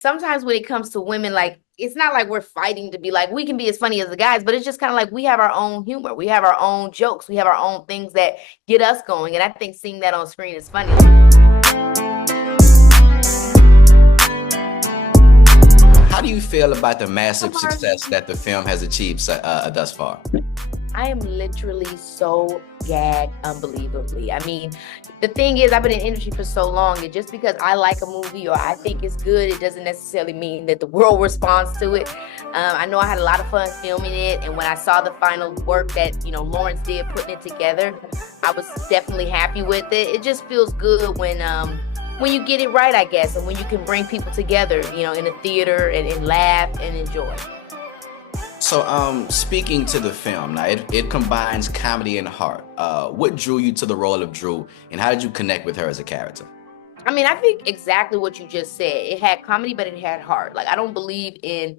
sometimes when it comes to women, like it's not like we're fighting to be like we can be as funny as the guys, but it's just kind of like we have our own humor, we have our own jokes, we have our own things that get us going. And I think seeing that on screen is funny. How do you feel about the massive success that the film has achieved thus far? I am literally so gagged unbelievably. I mean, the thing is, I've been in the industry for so long, and just because I like a movie or I think it's good, it doesn't necessarily mean that the world responds to it. I know I had a lot of fun filming it, and when I saw the final work that, Lawrence did putting it together, I was definitely happy with it. It just feels good when you get it right, I guess, and when you can bring people together, in a theater and laugh and enjoy. So, speaking to the film, now it combines comedy and heart. What drew you to the role of Drew, and how did you connect with her as a character? I mean, I think exactly what you just said. It had comedy, but it had heart. Like, I don't believe in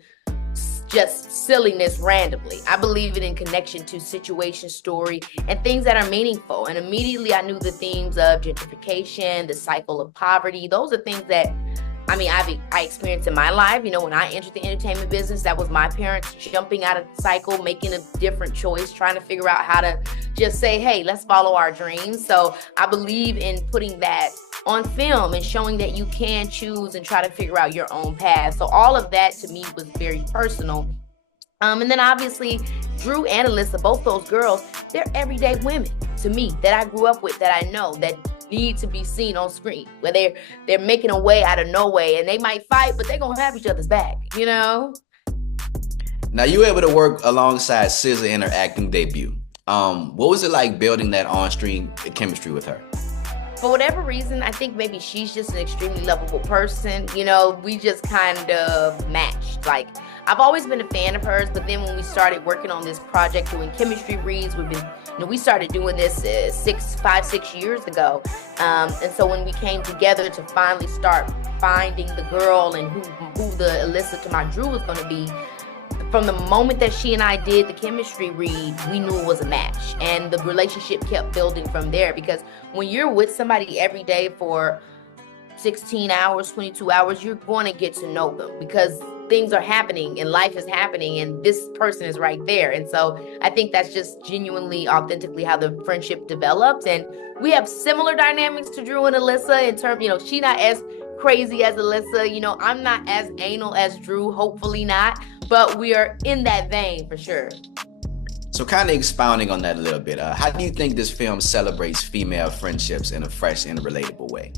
just silliness randomly. I believe it in connection to situation, story, and things that are meaningful. And immediately I knew the themes of gentrification, the cycle of poverty. Those are things that I experienced in my life. When I entered the entertainment business, that was my parents jumping out of the cycle, making a different choice, trying to figure out how to just say, hey, let's follow our dreams. So I believe in putting that on film and showing that you can choose and try to figure out your own path. So all of that to me was very personal. And then obviously Drew and Alyssa, both those girls, they're everyday women to me that I grew up with, that I know, that need to be seen on screen, where they're making a way out of no way, and they might fight, but they're gonna have each other's back, Now you were able to work alongside SZA in her acting debut. What was it like building that on-screen chemistry with her? For whatever reason, I think maybe she's just an extremely lovable person. We just kind of matched. Like, I've always been a fan of hers, but then when we started working on this project, doing chemistry reads, we started doing this 6 years ago. And so when we came together to finally start finding the girl and who the Alyssa to my Drew was going to be, from the moment that she and I did the chemistry read, we knew it was a match. And the relationship kept building from there, because when you're with somebody every day for 16 hours, 22 hours, you're going to get to know them, because things are happening and life is happening and this person is right there. And so I think that's just genuinely, authentically how the friendship developed. And we have similar dynamics to Drew and Alyssa in terms, she not as crazy as Alyssa, I'm not as anal as Drew, hopefully not, but we are in that vein for sure. So kind of expounding on that a little bit, how do you think this film celebrates female friendships in a fresh and relatable way?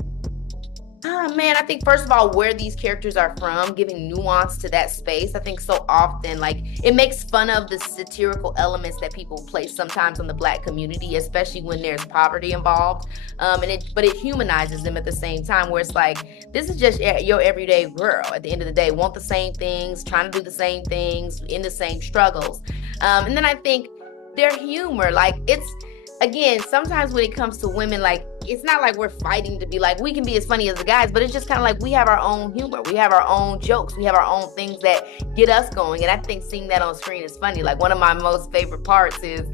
Man, I think first of all, where these characters are from, giving nuance to that space. I think so often, like, it makes fun of the satirical elements that people place sometimes on the Black community, especially when there's poverty involved. But it humanizes them at the same time, where it's like, this is just your everyday girl at the end of the day, want the same things, trying to do the same things, in the same struggles. And then I think their humor, like, again, sometimes when it comes to women, like, it's not like we're fighting to be like we can be as funny as the guys, but it's just kind of like we have our own humor, we have our own jokes, we have our own things that get us going. And I think seeing that on screen is funny. Like, one of my most favorite parts is,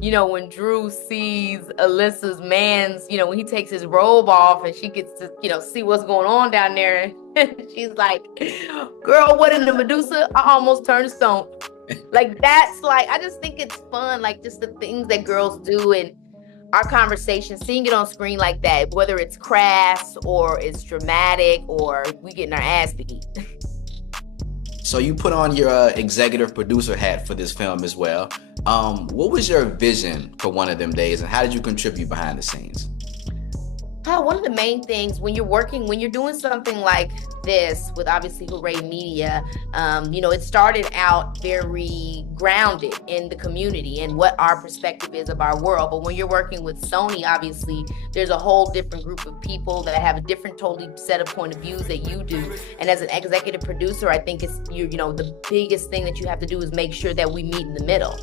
when Drew sees Alyssa's man's, when he takes his robe off and she gets to, see what's going on down there. She's like, girl, what in the Medusa? I almost turned stone. Like, that's like, I just think it's fun, like just the things that girls do, and our conversation, seeing it on screen like that, whether it's crass or it's dramatic or we getting our ass beat. So you put on your executive producer hat for this film as well. What was your vision for One of Them Days, and how did you contribute behind the scenes? One of the main things when you're doing something like this with obviously Hooray Media, it started out very grounded in the community and what our perspective is of our world. But when you're working with Sony, obviously there's a whole different group of people that have a different totally set of point of views that you do. And as an executive producer, I think it's the biggest thing that you have to do is make sure that we meet in the middle.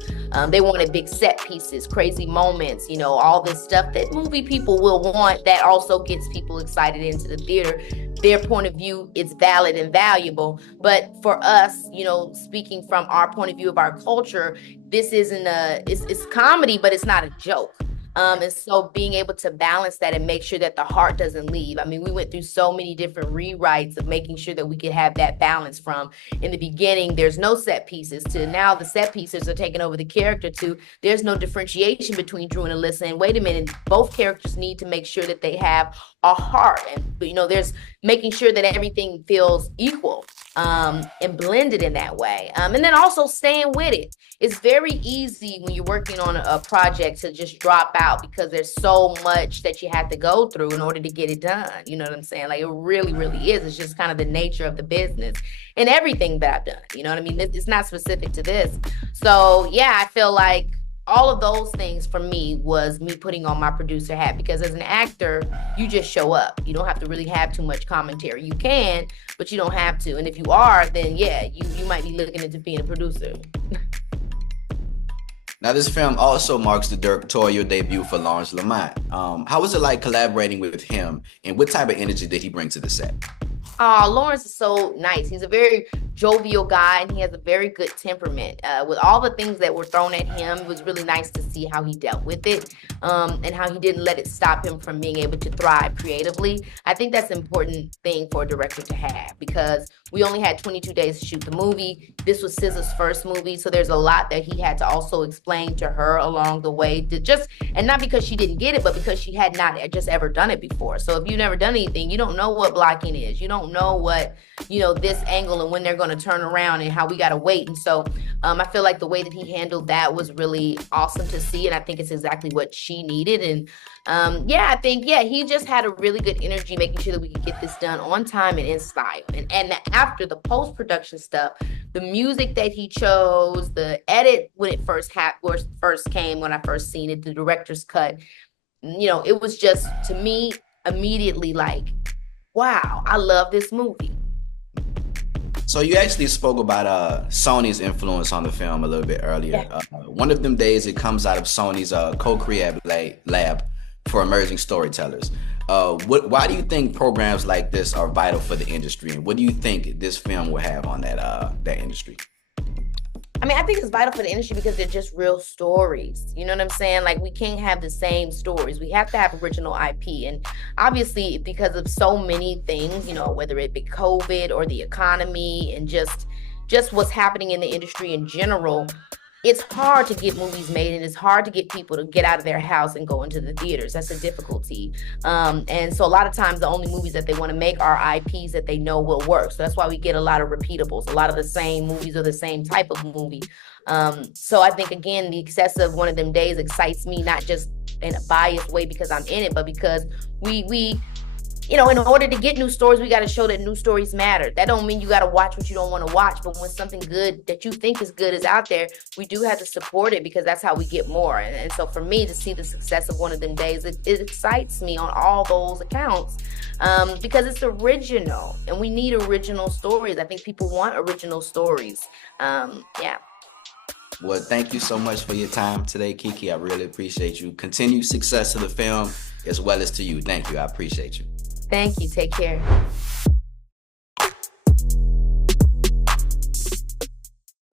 They wanted big set pieces, crazy moments, all this stuff that movie people will want, that also gets people excited into the theater. Their point of view is valid and valuable. But for us, speaking from our point of view of our culture, this isn't it's comedy, but it's not a joke. And so being able to balance that and make sure that the heart doesn't leave. I mean, we went through so many different rewrites of making sure that we could have that balance from in the beginning, there's no set pieces, to now the set pieces are taking over the character, to there's no differentiation between Drew and Alyssa. And wait a minute, both characters need to make sure that they have a heart. And, there's making sure that everything feels equal and blended in that way. And then also staying with it. It's very easy when you're working on a project to just drop out because there's so much that you have to go through in order to get it done. You know what I'm saying? Like, it really, really is. It's just kind of the nature of the business and everything that I've done. You know what I mean? It's not specific to this. So yeah, I feel like all of those things for me was me putting on my producer hat, because as an actor, you just show up. You don't have to really have too much commentary. You can, but you don't have to. And if you are, then yeah, you might be looking into being a producer. Now, this film also marks the directorial debut for Lawrence Lamont. How was it like collaborating with him, and what type of energy did he bring to the set? Lawrence is so nice. He's a very jovial guy, and he has a very good temperament. With all the things that were thrown at him, it was really nice to see how he dealt with it, and how he didn't let it stop him from being able to thrive creatively. I think that's an important thing for a director to have, because we only had 22 days to shoot the movie. This was SZA's first movie, so there's a lot that he had to also explain to her along the way, and not because she didn't get it, but because she had not just ever done it before. So if you've never done anything, you don't know what blocking is. You don't know what, this angle and when they're going to turn around and how we got to wait. And so I feel like the way that he handled that was really awesome to see. And I think it's exactly what she needed. And I think he just had a really good energy, making sure that we could get this done on time and in style. And after the post-production stuff, the music that he chose, the edit when it first came, when I first seen it, the director's cut, it was just, to me, immediately like, wow, I love this movie. So you actually spoke about Sony's influence on the film a little bit earlier. Yeah. One of them days, it comes out of Sony's co-create lab for emerging storytellers. Why do you think programs like this are vital for the industry, and what do you think this film will have on that industry? I mean, I think it's vital for the industry because they're just real stories. You know what I'm saying? Like, we can't have the same stories. We have to have original IP. And obviously, because of so many things, whether it be COVID or the economy and just what's happening in the industry in general, it's hard to get movies made, and it's hard to get people to get out of their house and go into the theaters. That's a difficulty. And so a lot of times the only movies that they want to make are IPs that they know will work. So that's why we get a lot of repeatables, a lot of the same movies or the same type of movie. So I think, again, the success of One of Them Days excites me, not just in a biased way because I'm in it, but because we in order to get new stories, we got to show that new stories matter. That don't mean you got to watch what you don't want to watch, but when something good that you think is good is out there, we do have to support it, because that's how we get more. And so for me to see the success of One of Them Days, it excites me on all those accounts, because it's original, and we need original stories. I think people want original stories. Well, thank you so much for your time today, Keke. I really appreciate you. Continued success to the film as well as to you. Thank you. I appreciate you. Thank you. Take care.